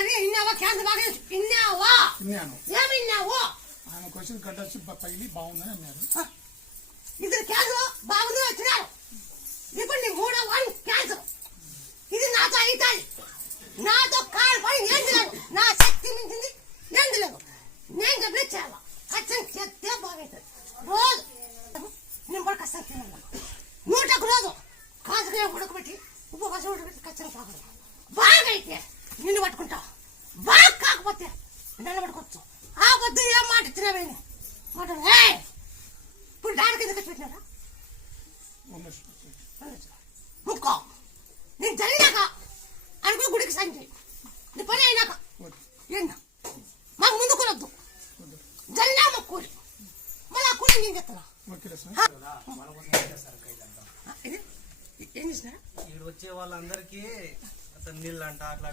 ఇన్నావా క్యాన్సర్ బాగా ఇన్నావా? ఏమి ఇన్నావు? ఆయన క్వశ్చన్ గడ్డ వచ్చి పగిలి బాగుందని అన్నారు. ఇద్దరు క్యాన్సర్ బాగుంది వచ్చినారు. ఇప్పుడు నీ మూడో వాడిని క్యాన్సర్. ఇది నాతో అవుతాయి. నాతో కాలు పని ఏం లేదు. నా శక్తి మించింది ఏం లేదు. నేను చెప్పిన చేయాలి. ఖచ్చితంగా చేస్తే బాగవుతుంది. రోజు నేను కూడా కష్టం తిన్నాను. 101 రోజు కాసుగా ఉడకబెట్టి ఉపవాసం ఉడకబెట్టి ఖచ్చితంగా బాగుంది. బాగా అయితే నిన్ను పట్టుకుంటావు. బాగా కాకపోతే నన్ను పట్టుకోవచ్చు. ఆ పొద్దు ఏం మాట ఇచ్చినావేమి మాట ఇప్పుడు డాడీ కింద ఖర్చు పెట్టినారా? ముక్కో నేను జరిగినాక అనుకో గుడికి సంచి నీ పని అయినాక ఏందా మాకు ముందు కొనొద్దు. జరిగినా మాకు కూలి మళ్ళీ ఆ కూలి నేను చెప్తాను. ఇక్కడ వచ్చే వాళ్ళందరికీ అతను నీళ్ళు అంట అట్లా